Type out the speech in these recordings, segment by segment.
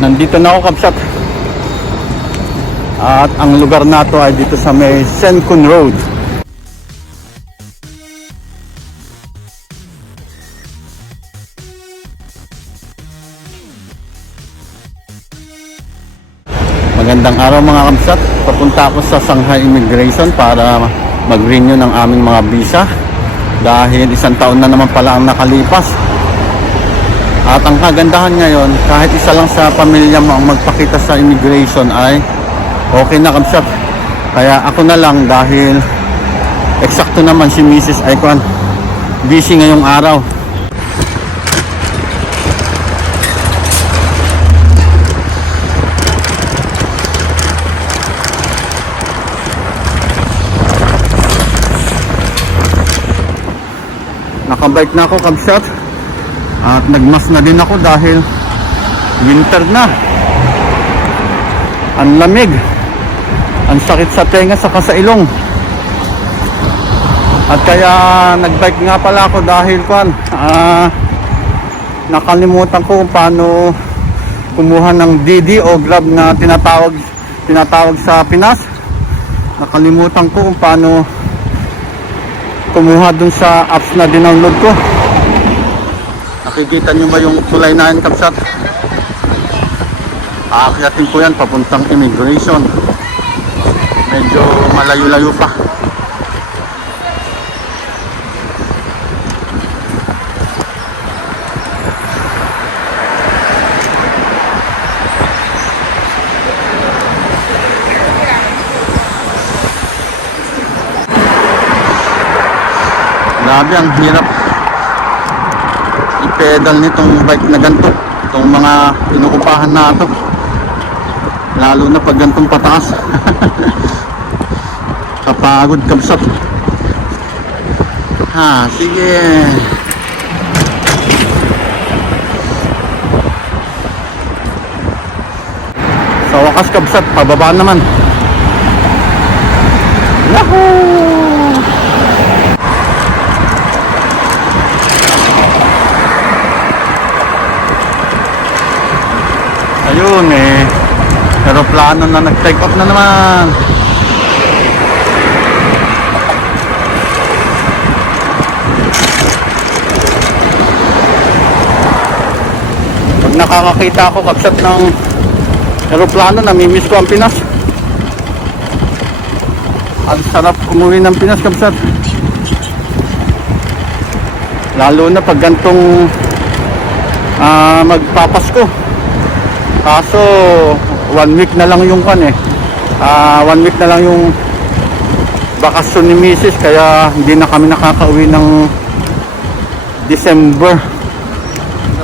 Nandito na ako, Kabsat. At ang lugar na to ay dito sa may Sencon Road. Magandang araw mga Kabsat. Papunta ako sa Shanghai Immigration para mag-renew ng aming mga visa. Dahil isang taon na naman pala ang nakalipas. At ang kagandahan ngayon, kahit isa lang sa pamilya mo ang magpakita sa immigration ay okay na, Kabsat. Kaya ako na lang dahil eksakto naman si Mrs. Aikwan busy ngayong araw. Nakabike na ako, Kabsat. At nagmas na din ako dahil winter na. Ang lamig. Ang sakit sa tenga saka sa ilong. At kaya nagbike nga pala ako dahil nakalimutan ko kung paano kumuha ng DD o Grab na tinatawag sa Pinas. Nakalimutan ko kung paano kumuha dun sa apps na dinownload ko. Nakikita nyo ba yung tulay na yan, Kabsat? Aakyatin ko yan papuntang immigration. Medyo malayo-layo pa. Grabe, ang hirap i-pedal nitong bike na ganito. Itong mga inuupahan na ito. Lalo na pag gantong pataas. Kapagod, Kabsat. Sige. Sa wakas, Kabsat, pababa naman. Yahoo! Ayun aeroplano na nag-take off na naman. Pag nakakakita ako, Kabsat, ng aeroplano, namimiss ko ang Pinas. Ang sarap umuwi ng Pinas, Kabsat. Lalo na pag gantong magpapasko. Kaso 1 week na lang yung 1 week na lang yung bakasyon ni Mrs. Kaya hindi na kami nakakauwi ng December.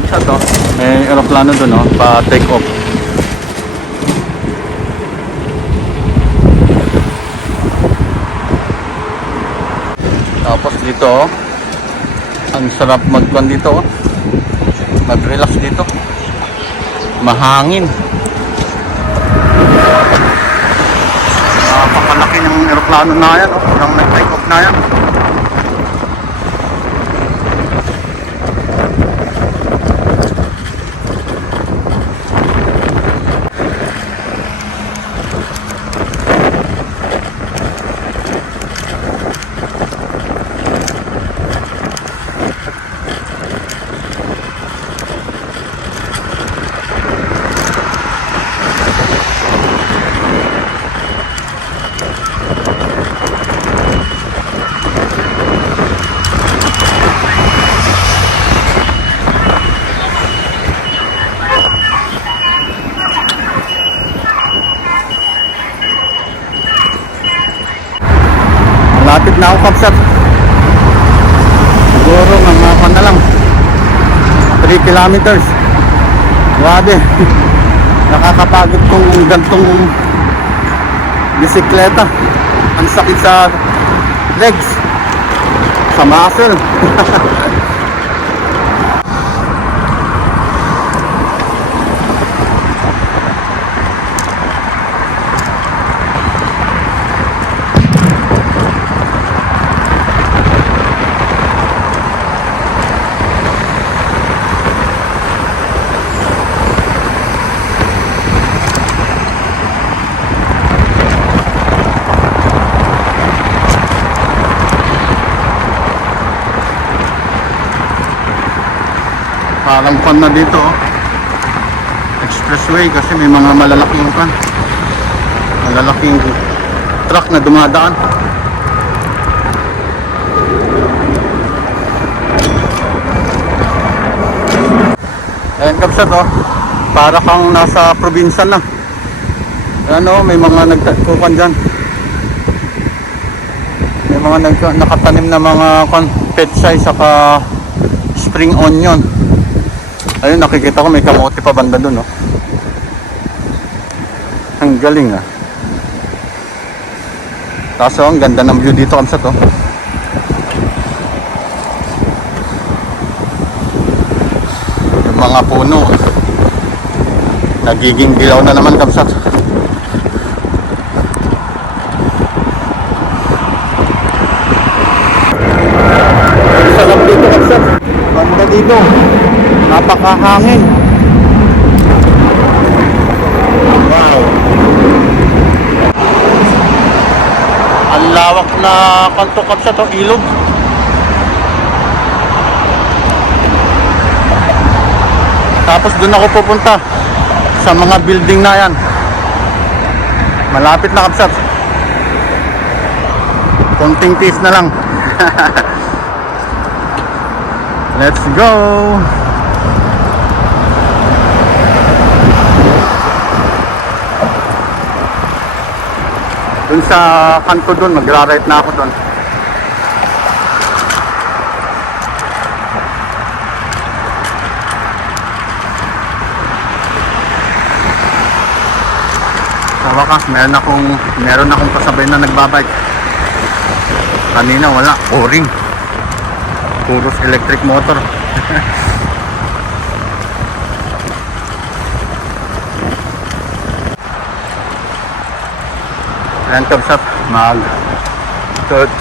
Sa to, may aeroplano doon, pa take off. Tapos dito, ang sarap magkuhan dito, mag-relax dito. Mahangin. Napakalaki ng aeroplano na yan, ng nag-take off na yan. Lapit na ako, Kabsat. Siguro mga na lang 3 kilometers. Grabe. Nakakapagod kong gantong bisikleta. Ang sakit sa legs, sa muscle. Parang pan na dito, oh. Expressway kasi may mga malalaking pan. Malalaking truck na dumadaan. Ayan kapsat, oh. Para kang nasa probinsya na. Ayan, oh, may mga nagkukan dyan. May mga nakatanim na mga petsay saka spring onion. Ayun, nakikita ko may kamote pa banda dun, oh. Ang galing, ah. Kaso ang ganda ng view dito kamsat, oh. Yung mga puno nagiging dilaw na naman kamsat. Ang sarap dito kamsat. Banda dito, napakahangin. Wow. Ang lawak na kanto kapsa to, ilog. Tapos doon ako pupunta sa mga building na yan. Malapit na kapsat. Konting tiis na lang. Let's go. Dun sa kanto dun, magra-right na ako dun. Sa wakas, meron akong kasabay na nagbabike. Kanina wala, o-ring. Puros electric motor. Ayan kapsat,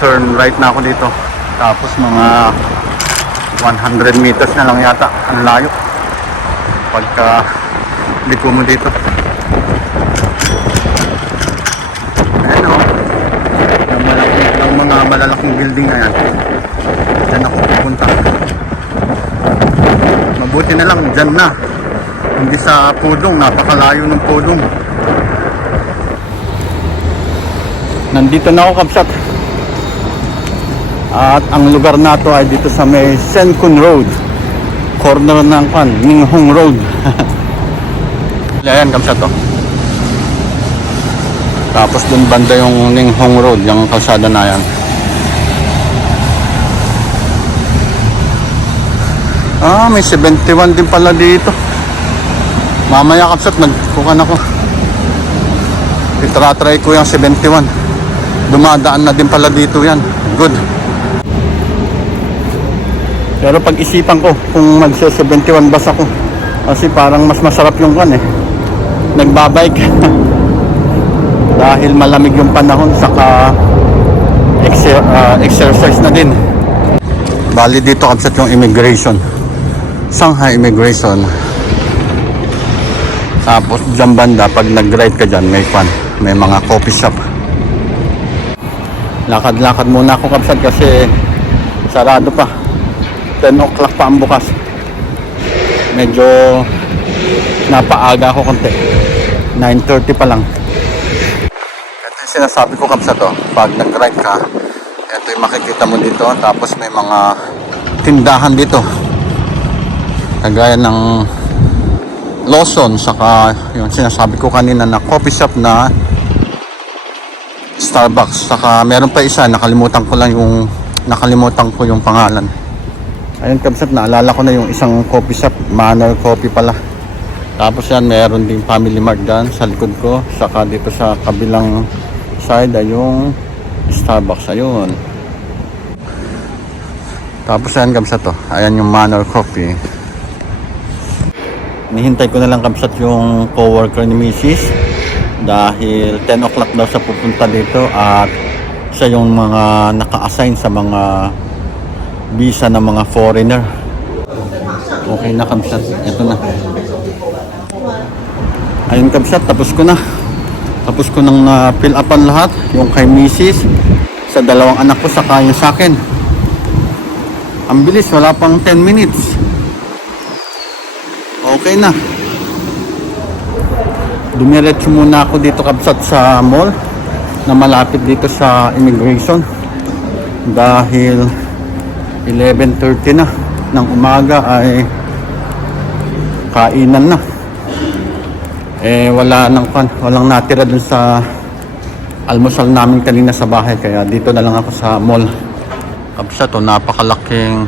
turn right na ako dito. Tapos mga 100 meters na lang yata. Ang layo pagka liko mo dito. Ayan, o, yung mga malalaking building na yan. Diyan ako pupunta. Mabuti na lang dyan na, hindi sa Pudong. Napakalayo ng Pudong. Nandito na ako kapsat. At ang lugar na to ay dito sa may Sencun Road, corner ng Ninghong Road. Ayan kapsat, oh. Tapos dun banda yung Ninghong Road, yung kalsada na yan. May 71 din pala dito. Mamaya kapsat, nagkukan ako. Itratry ko yung 71. Dumadaan na din pala dito yan. Good. Pero pag-isipan ko kung magse-71 bus ako, kasi parang mas masarap yung nagbabike. Dahil malamig yung panahon, saka exercise na din. Bali dito kapsat yung immigration, Shanghai Immigration. Tapos dyan banda, pag nag-ride ka dyan, may mga coffee shop. Lakad-lakad muna ako kapsat kasi sarado pa. 10 o'clock pa ang bukas. Medyo napaaga ako konti. 9:30 pa lang. Ito yung sinasabi ko kapsat, oh. Pag nag-ride ka, ito yung makikita mo dito. Tapos may mga tindahan dito, kagaya ng Lawson, saka yung sinasabi ko kanina na coffee shop na Starbucks. Saka meron pa isa, nakalimutan ko yung pangalan. Ayun kapsat, naalala ko na yung isang coffee shop, Manor Coffee pala. Tapos yan, meron ding Family Mart dyan sa likod ko. Saka dito sa kabilang side ay yung Starbucks. Ayun. Tapos yan kapsat, oh. Ayan yung Manor Coffee. Nihintay ko na lang kapsat yung co-worker ni Mrs. Dahil 10 o'clock daw sa pupunta dito at siya yung mga naka-assign sa mga visa ng mga foreigner. Okay na kapsat, ito na. Ayun kapsat, tapos ko nang fill upan lahat, yung kay Mrs., sa dalawang anak ko, saka yung sa akin. Ang bilis, wala pang 10 minutes. okay na. Dumiretso muna ako dito kabsat sa mall na malapit dito sa immigration dahil 11:30 na ng umaga ay kainan na. Walang natira dun sa almusal namin kanina sa bahay, kaya dito na lang ako sa mall. Kabsat, napakalaking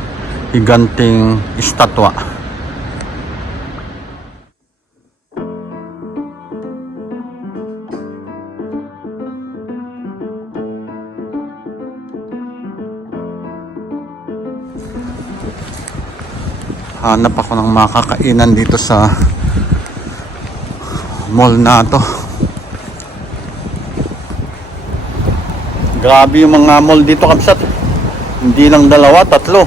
higanting estatwa. Hanap ako ng makakainan dito sa mall na to. Grabe yung mga mall dito, kabsat. Hindi lang 2, 3,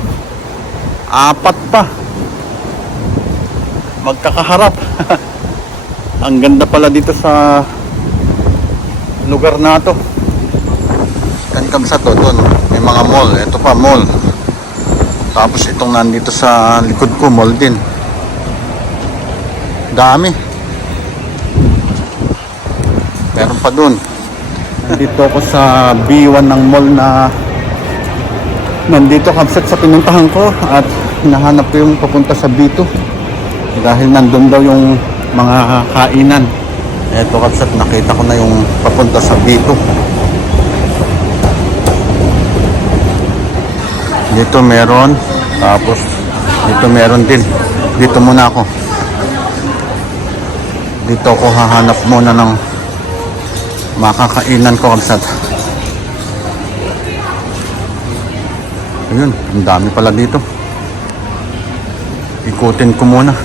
4 pa magkakaharap. Ang ganda pala dito sa lugar na to. Yan, kabsat, doon may mga mall. Ito pa mall. Tapos itong nandito sa likod ko, mall din. Dami. Meron pa dun. Nandito ako sa B1 ng mall na nandito, kabsat, sa pinuntahan ko. At hinahanap ko yung papunta sa B2. Dahil nandun daw yung mga kainan. Eto, kabsat, nakita ko na yung papunta sa B2. Dito meron, tapos dito meron din. Dito muna ako. Dito ako hahanap muna ng makakainan ko, kabsat. Ayun, ang dami pala dito. Ikutin ko muna.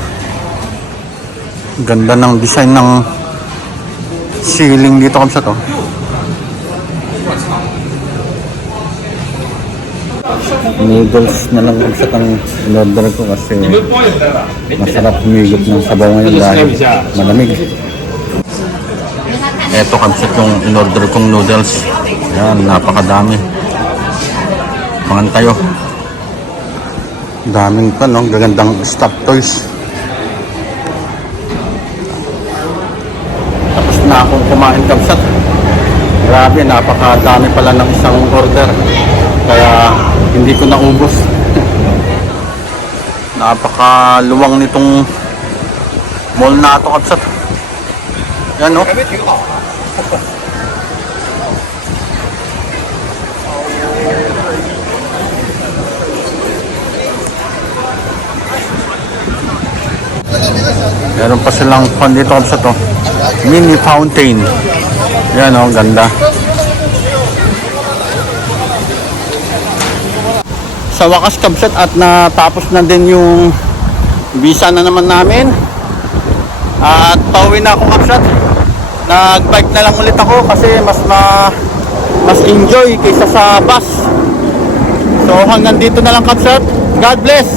Ganda ng design ng ceiling dito, kabsat, oh. Noodles na lang kabsat ang in-order ko kasi masarap humigop ng sabaw ngayon dahil malamig. Eto, kabsat, yung in-order kong noodles. Yan, napakadami. Pangan tayo. Daming pa, no? Gagandang stuffed toys. Tapos na akong kumain, kabsat. Grabe, napakadami pala ng isang order. Kaya hindi ko naubos. Napakaluwang nitong mall na ito, kabsat. Yan, no? Meron pa silang pan dito, kabsat, oh. Mini fountain. Yan, oh, ganda. Sa wakas, kabsat, at natapos na din yung visa na naman namin. At pauwi na ako, kabsat. Nag-bike na lang ulit ako kasi mas enjoy kaysa sa bus. So hanggang dito na lang, kabsat. God bless!